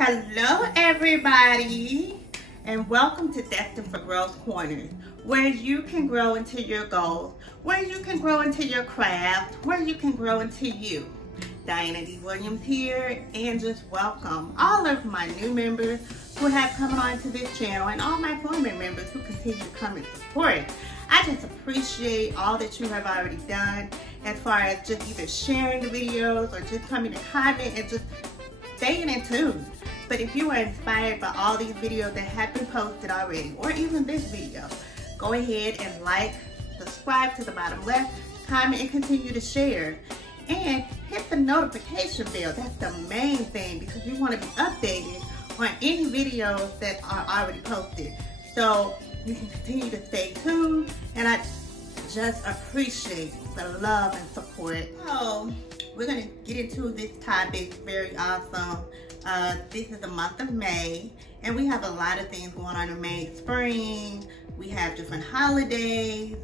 Hello everybody, and welcome to Destined for Growth Corner, where you can grow into your goals, where you can grow into your craft, where you can grow into you. Diana D. Williams here, and just welcome all of my new members who have come on to this channel and all my former members who continue to come and support. I just appreciate all that you have already done as far as just either sharing the videos or just coming to comment and just staying in tune. But if you are inspired by all these videos that have been posted already, or even this video, go ahead and like, subscribe to the bottom left, comment, and continue to share. And hit the notification bell. That's the main thing, because you want to be updated on any videos that are already posted, so you can continue to stay tuned. And I just appreciate the love and support. So we're going to get into this topic. Very awesome. This is the month of May, and we have a lot of things going on in May. Spring, we have different holidays,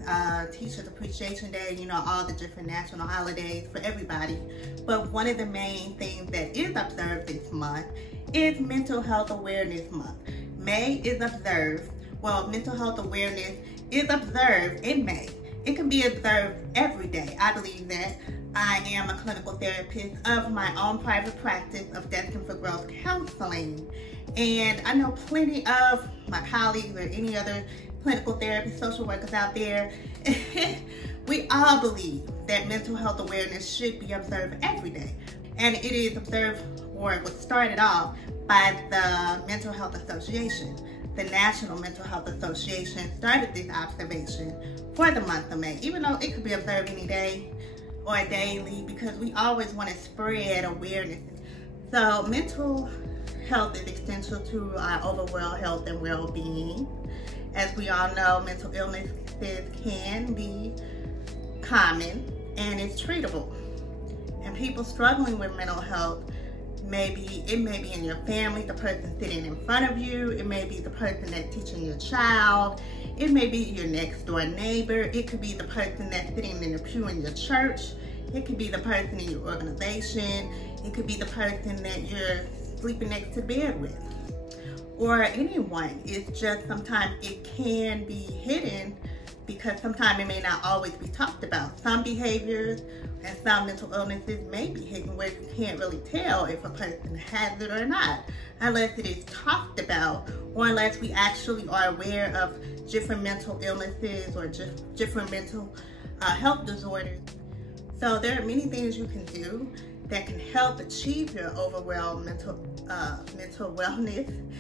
Teachers Appreciation Day, you know, all the different national holidays for everybody. But one of the main things that is observed this month is Mental Health Awareness Month. May is observed, well, mental health awareness is observed in May. It can be observed every day. I believe that. I am a clinical therapist of my own private practice of Destined for Growth Counseling. And I know plenty of my colleagues or any other clinical therapists, social workers out there. We all believe that mental health awareness should be observed every day. And it is observed, or it was started off by the Mental Health Association. The National Mental Health Association started this observation for the month of May, even though it could be observed any day or daily, because we always want to spread awareness. So mental health is essential to our overall health and well-being. As we all know, mental illnesses can be common and it's treatable. And people struggling with mental health, it may be in your family, the person sitting in front of you, it may be the person that's teaching your child, it may be your next door neighbor, it could be the person that's sitting in the pew in your church, it could be the person in your organization, it could be the person that you're sleeping next to bed with, or anyone. It's just sometimes it can be hidden, because sometimes it may not always be talked about. Some behaviors and some mental illnesses may be hidden where you can't really tell if a person has it or not, unless it is talked about, or unless we actually are aware of different mental illnesses or just different mental health disorders. So there are many things you can do that can help achieve your overall mental wellness.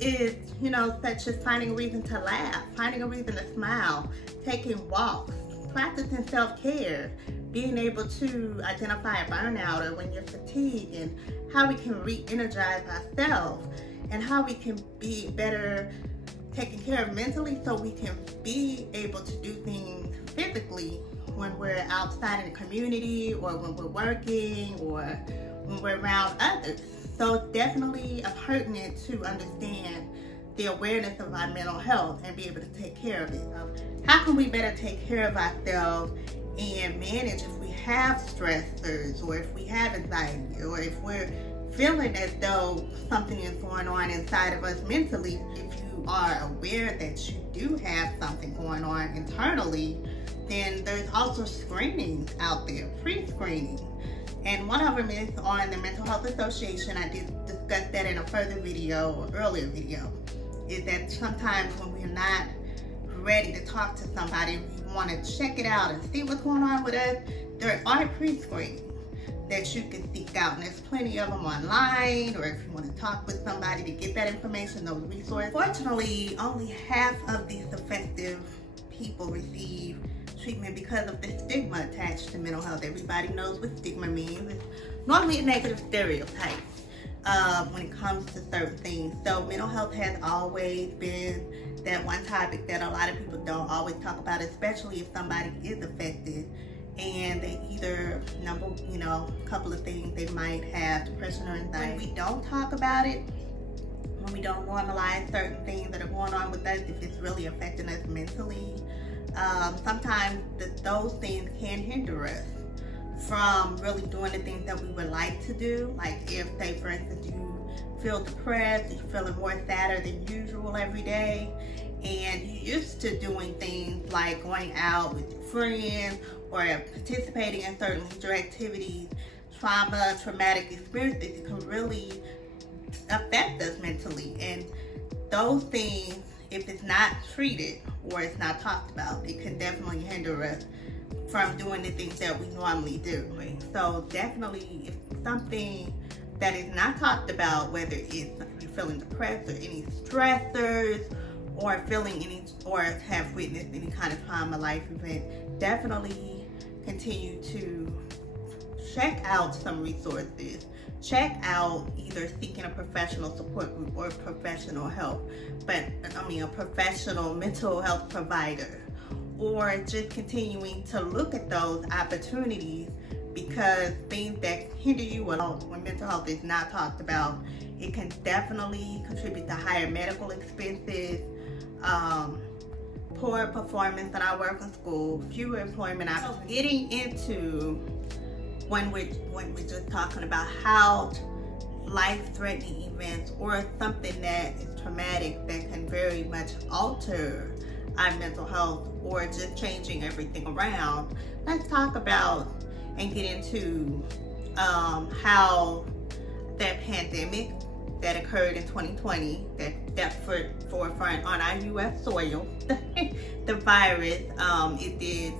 Is, you know, such as finding a reason to laugh, finding a reason to smile, taking walks, practicing self-care, being able to identify a burnout or when you're fatigued, and how we can re-energize ourselves, and how we can be better taken care of mentally, so we can be able to do things physically when we're outside in the community, or when we're working, or when we're around others. So it's definitely pertinent to understand the awareness of our mental health and be able to take care of it. How can we better take care of ourselves and manage if we have stressors, or if we have anxiety, or if we're feeling as though something is going on inside of us mentally? If you are aware that you do have something going on internally, then there's also screenings out there, pre-screening. And one of them is on the Mental Health Association. I did discuss that in a further video, or earlier video, is that sometimes when we're not ready to talk to somebody, we want to check it out and see what's going on with us, there are pre-screenings that you can seek out. And there's plenty of them online, or if you want to talk with somebody to get that information, those resources. Fortunately, only half of these affected people receive treatment because of the stigma attached to mental health. Everybody knows what stigma means. It's normally a negative stereotype when it comes to certain things. So mental health has always been that one topic that a lot of people don't always talk about, especially if somebody is affected and they either, a couple of things, they might have depression or anxiety. When we don't talk about it, when we don't normalize certain things that are going on with us, if it's really affecting us mentally, sometimes those things can hinder us from really doing the things that we would like to do. Like if, say for instance, you feel depressed, you're feeling more sadder than usual every day, and you're used to doing things like going out with your friends or participating in certain leisure activities, traumatic experiences can really affect us mentally. And those things, if it's not treated or it's not talked about, it can definitely hinder us from doing the things that we normally do. So definitely, if something that is not talked about, whether it's you're feeling depressed or any stressors, or feeling any, or have witnessed any kind of trauma life event, definitely continue to check out some resources. Check out either seeking a professional support group or professional help, a professional mental health provider, or just continuing to look at those opportunities, because things that hinder you when mental health is not talked about, it can definitely contribute to higher medical expenses, poor performance in our work and school, fewer employment opportunities. So getting into when we're just talking about how life-threatening events or something that is traumatic that can very much alter our mental health or just changing everything around, let's talk about and get into how that pandemic that occurred in 2020, that forefront on our U.S. soil, the virus, it did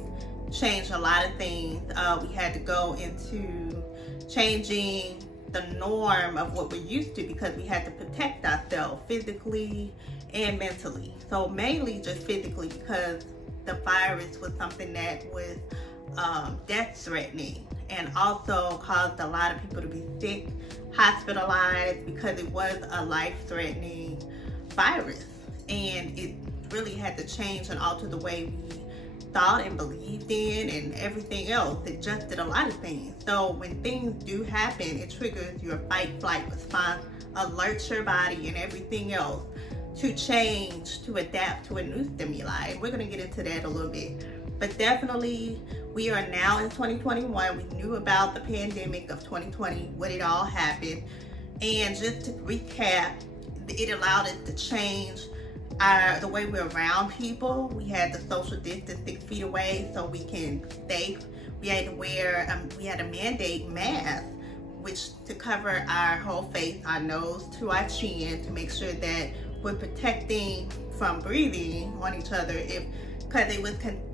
change a lot of things. We had to go into changing the norm of what we're used to, because we had to protect ourselves physically and mentally. So mainly just physically, because the virus was something that was death-threatening, and also caused a lot of people to be sick, hospitalized, because it was a life-threatening virus. And it really had to change and alter the way we thought and believed in and everything else. It just did a lot of things. So when things do happen, it triggers your fight, flight response, alerts your body and everything else to change, to adapt to a new stimuli. And we're gonna get into that a little bit. But definitely, we are now in 2021. We knew about the pandemic of 2020, what it all happened. And just to recap, it allowed us to change the way we're around people. We had the social distance 6 feet away so we can stay. We had to wear, we had to mandate masks, which to cover our whole face, our nose to our chin, to make sure that we're protecting from breathing on each other, because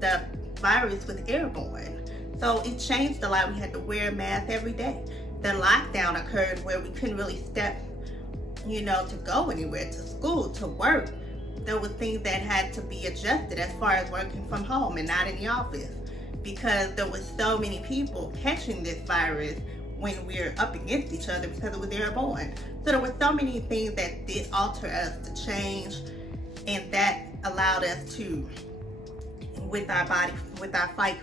the virus was airborne. So it changed a lot. We had to wear a mask every day. The lockdown occurred where we couldn't really step, to go anywhere, to school, to work. There were things that had to be adjusted as far as working from home and not in the office, because there was so many people catching this virus when we're up against each other, because it was airborne. So there were so many things that did alter us to change, and that allowed us to, with our body, with our flight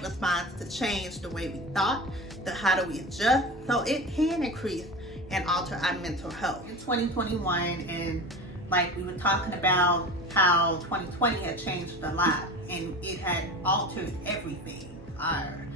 response, to change the way we thought, how do we adjust. So it can increase and alter our mental health. In 2021, and like we were talking about how 2020 had changed a lot, and it had altered everything. Our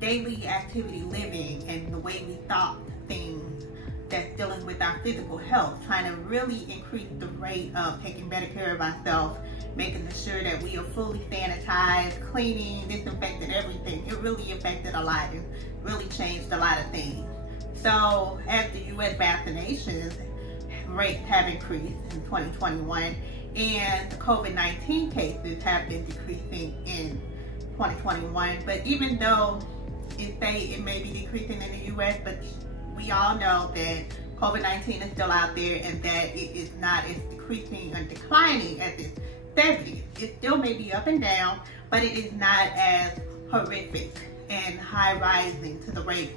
daily activity living and the way we thought things, that's dealing with our physical health, trying to really increase the rate of taking better care of ourselves, making sure that we are fully sanitized, cleaning, disinfecting everything. It really affected a lot and really changed a lot of things. So as the U.S. vaccinations rates have increased in 2021, and the COVID-19 cases have been decreasing in 2021. But even though it may be decreasing in the U.S., but we all know that COVID-19 is still out there, and that it is not as decreasing and declining as it's 70s. It still may be up and down, but it is not as horrific and high rising to the rate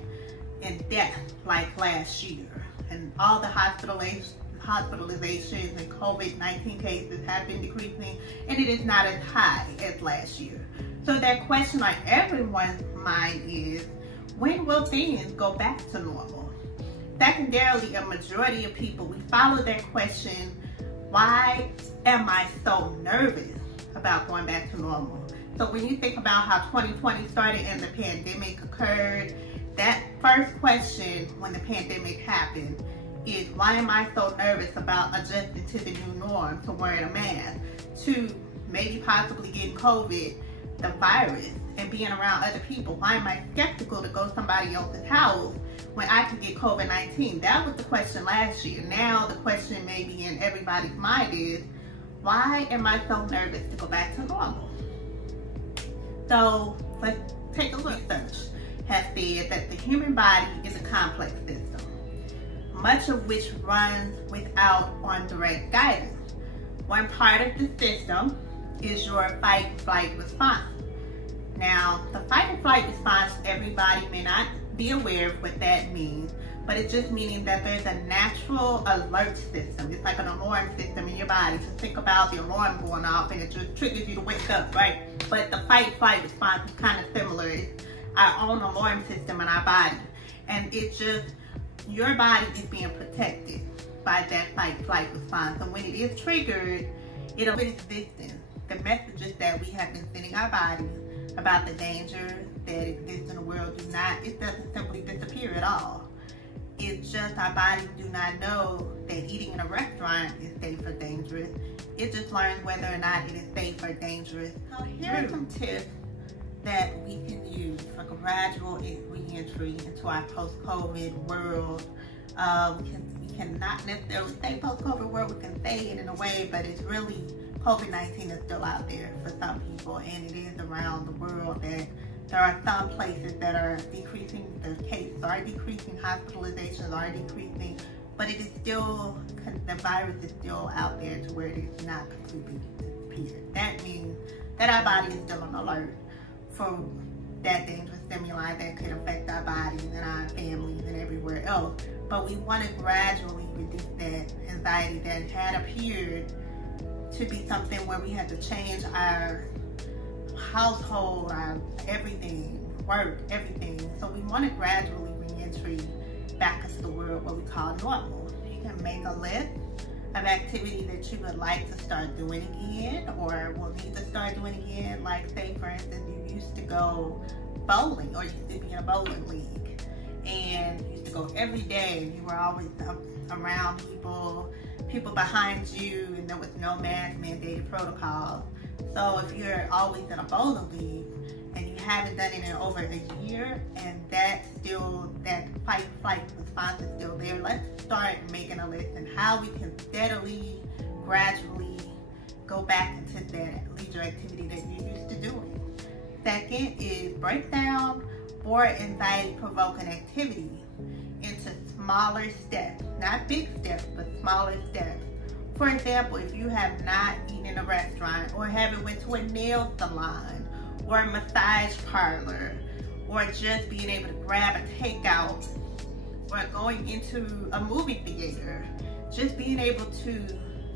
in death like last year. And all the hospitalizations and COVID-19 cases have been decreasing, and it is not as high as last year. So that question on everyone's mind is, when will things go back to normal? Secondarily, a majority of people, we follow that question, why am I so nervous about going back to normal? So when you think about how 2020 started and the pandemic occurred, that first question when the pandemic happened is, why am I so nervous about adjusting to the new norm, to wearing a mask, to maybe possibly getting COVID, the virus, and being around other people? Why am I skeptical to go to somebody else's house when I can get COVID-19? That was the question last year. Now the question maybe in everybody's mind is, why am I so nervous to go back to normal? So let's take a look. Research has said that the human body is a complex system, much of which runs without on direct guidance. One part of the system is your fight and flight response. Now, the fight and flight response, everybody may not be aware of what that means, but it's just meaning that there's a natural alert system. It's like an alarm system in your body. Just think about the alarm going off and it just triggers you to wake up, right? But the fight and flight response is kind of similar. It's our own alarm system in our body. And it's just, your body is being protected by that fight flight response. And when it is triggered, it'll be existing. The messages that we have been sending our bodies about the danger that exists in the world it doesn't simply disappear at all. It's just our bodies do not know that eating in a restaurant is safe or dangerous. It just learns whether or not it is safe or dangerous. So here are some tips that we can use for gradual re-entry into our post-COVID world. We cannot necessarily say post-COVID world, we can say it in a way, but it's really, COVID-19 is still out there for some people, and it is around the world that there are some places that are decreasing, the cases are decreasing, hospitalizations are decreasing, but it is still, the virus is still out there to where it is not completely disappeared. That means that our body is still on alert for that dangerous stimuli that could affect our bodies and our families and everywhere else. But we want to gradually reduce that anxiety that had appeared to be something where we had to change our household, our everything, work, everything. So we want to gradually re-entry back into the world, what we call normal. You can make a list of activities that you would like to start doing again, or will need to start doing again. Like, say for instance, you used to go bowling, or you used to be in a bowling league, and you used to go every day. You were always around people behind you, and there was no mask mandated protocols. So if you're always in a bowling league and you haven't done it in over a year, and that fight flight response is still there, let's start making a list on how we can steadily, gradually go back into that leisure activity that you're used to doing. Second is break down more anxiety-provoking activity into smaller steps, not big steps, but smaller steps. For example, if you have not eaten in a restaurant, or haven't went to a nail salon or a massage parlor, or just being able to grab a takeout, or going into a movie theater, just being able to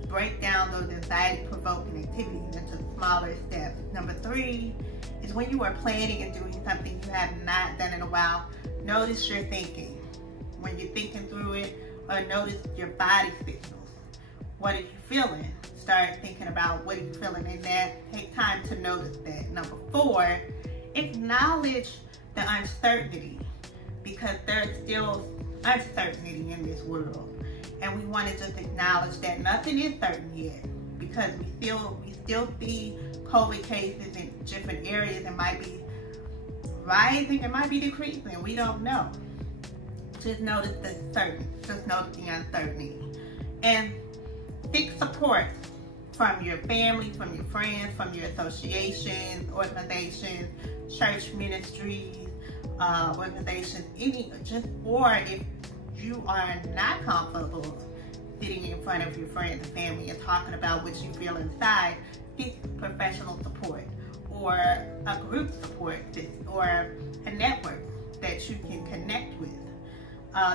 break down those anxiety-provoking activities into smaller steps. Number 3 is when you are planning and doing something you have not done in a while, notice your thinking. When you're thinking through it, or notice your body signals. What are you feeling? Start thinking about what are you feeling in that. Take time to notice that. Number 4, acknowledge the uncertainty, because there's still uncertainty in this world. And we want to just acknowledge that nothing is certain yet, because we still see COVID cases in different areas. It might be rising, it might be decreasing, we don't know. Just notice the uncertainty. And seek support from your family, from your friends, from your associations, organizations, church ministries, organizations, or if you are not comfortable sitting in front of your friends and family and talking about what you feel inside, seek professional support, or a group support, or a network that you can connect with.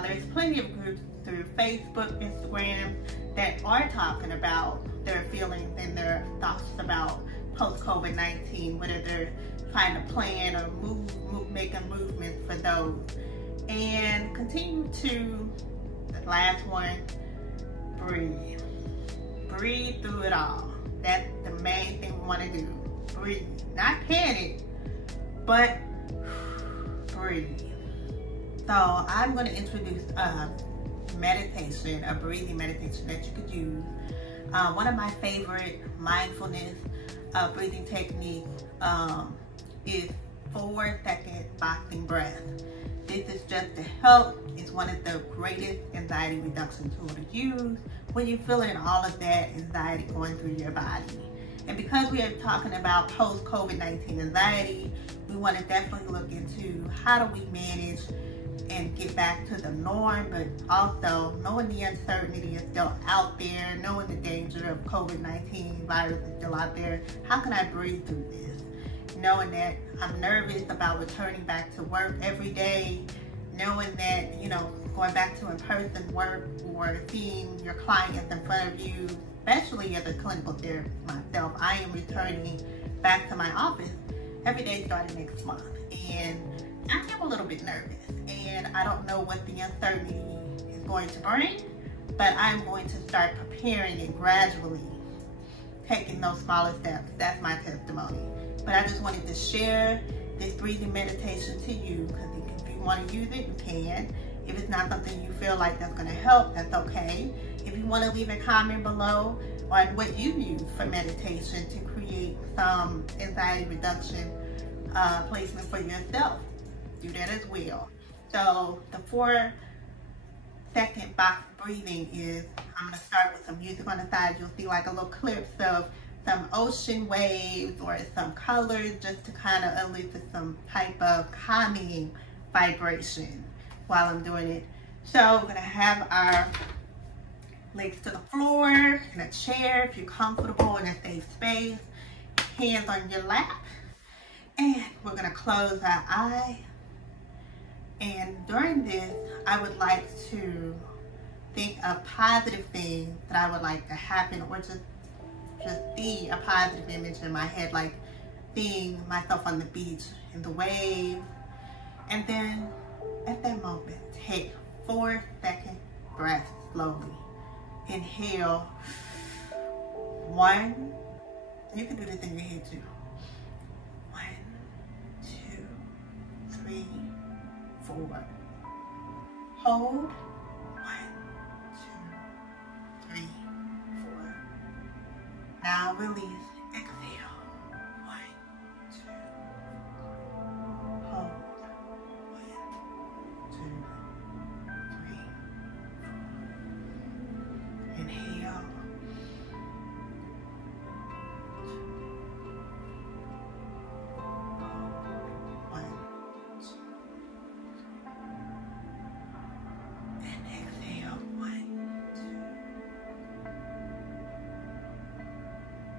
There's plenty of groups through Facebook, Instagram that are talking about their feelings and their thoughts about post-COVID-19, whether they're trying to plan or make a movement for those. And continue to, the last one, breathe. Breathe through it all. That's the main thing we want to do. Breathe. Not panic, but breathe. So I'm going to introduce meditation, a breathing meditation that you could use. One of my favorite mindfulness breathing techniques is 4-second boxing breath. This is just to help. It's one of the greatest anxiety reduction tools to use when you're feeling all of that anxiety going through your body. And because we are talking about post-COVID-19 anxiety, we want to definitely look into how do we manage and get back to the norm, but also knowing the uncertainty is still out there, knowing the danger of COVID-19 virus is still out there. How can I breathe through this? Knowing that I'm nervous about returning back to work every day, knowing that, you know, going back to in-person work or seeing your clients in front of you, especially as a clinical therapist myself, I am returning back to my office every day starting next month. And I am a little bit nervous, and I don't know what the uncertainty is going to bring, but I'm going to start preparing and gradually taking those smaller steps. That's my testimony. But I just wanted to share this breathing meditation to you, because if you want to use it, you can. If it's not something you feel like that's going to help, that's okay. If you want to leave a comment below on what you use for meditation to create some anxiety reduction placement for yourself, do that as well. So the 4-second box breathing is, I'm going to start with some music on the side. You'll see like a little clips of some ocean waves or some colors, just to kind of elicit some type of calming vibration while I'm doing it. So we're going to have our legs to the floor in a chair if you're comfortable in a safe space, hands on your lap, and we're going to close our eyes. And during this, I would like to think of positive things that I would like to happen, or just see a positive image in my head, like seeing myself on the beach in the waves. And then at that moment, take 4-second breaths slowly. Inhale. 1. You can do this in your head too. 1, 2, 3, 4. Hold. 1, 2, 3, 4. Now release. Exhale. 1, 2. Hold. 1, 2, 3, 4. Inhale. 1, 2. And exhale. 1, 2.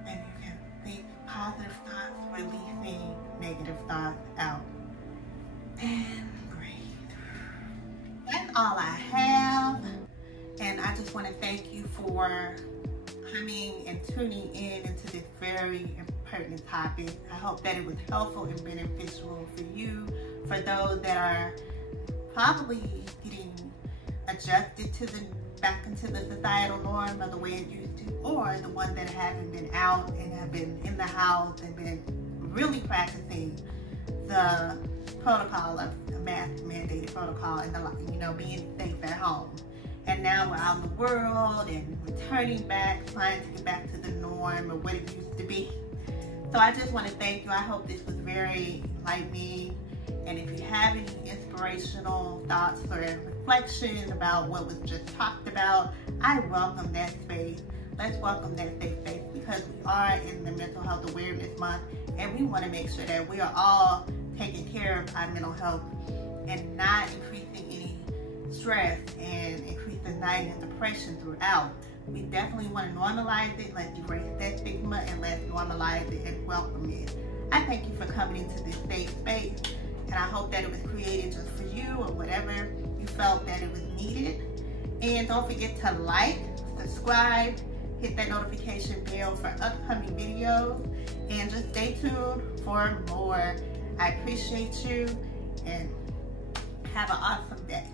And you can think positive thoughts, releasing negative thoughts out. And breathe. That's all I have. And I just want to thank you for coming and tuning in into this very pertinent topic. I hope that it was helpful and beneficial for you, for those that are probably getting adjusted to back into the societal norm of the way it used to, or the ones that haven't been out and have been in the house and been really practicing the protocol of the mask mandated protocol and being safe at home. And now we're out in the world and returning back, trying to get back to the norm of what it used to be. So I just want to thank you. I hope this was very enlightening. And if you have any inspirational thoughts or reflections about what was just talked about, I welcome that space. Let's welcome that safe space, because we are in the Mental Health Awareness Month, and we want to make sure that we are all taking care of our mental health and not increasing any stress and increased anxiety and depression throughout. We definitely want to normalize it. Let's erase that stigma and let's normalize it and welcome it. I thank you for coming into this safe space, and I hope that it was created just for you, or whatever you felt that it was needed. And don't forget to like, subscribe, hit that notification bell for upcoming videos, and just stay tuned for more. I appreciate you, and have an awesome day.